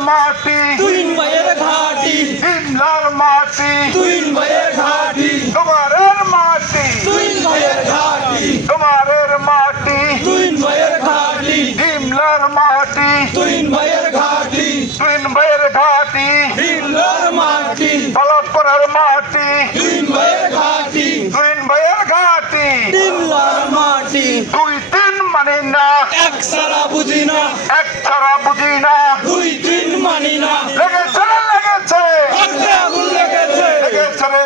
মাটি তুইন ভাইয়ের ঘাটি ডিমলার মাটি তুইন ভাইয়ের ঘাটি তোমারের মাটি তুইন ভাইয়ের ঘাটি তোমারের মাটি তুইন ভাইয়ের ঘাটি ডিমলার মাটি তুইন ভাইয়ের ঘাটি তুইন ভাইয়ের ঘাটি ডিমলার মাটি দৌলতপুরের মাটি তুইন ভাইয়ের ঘাটি তুইন ভাইয়ের ঘাটি ডিমলার মাটি দুই তিন মানি না এক সারা বুঝি না এক ছাড়া বুঝি না দুই তিন মানি না লেগেছে রে লেগেছে আগুন লেগেছে লেগেছে রে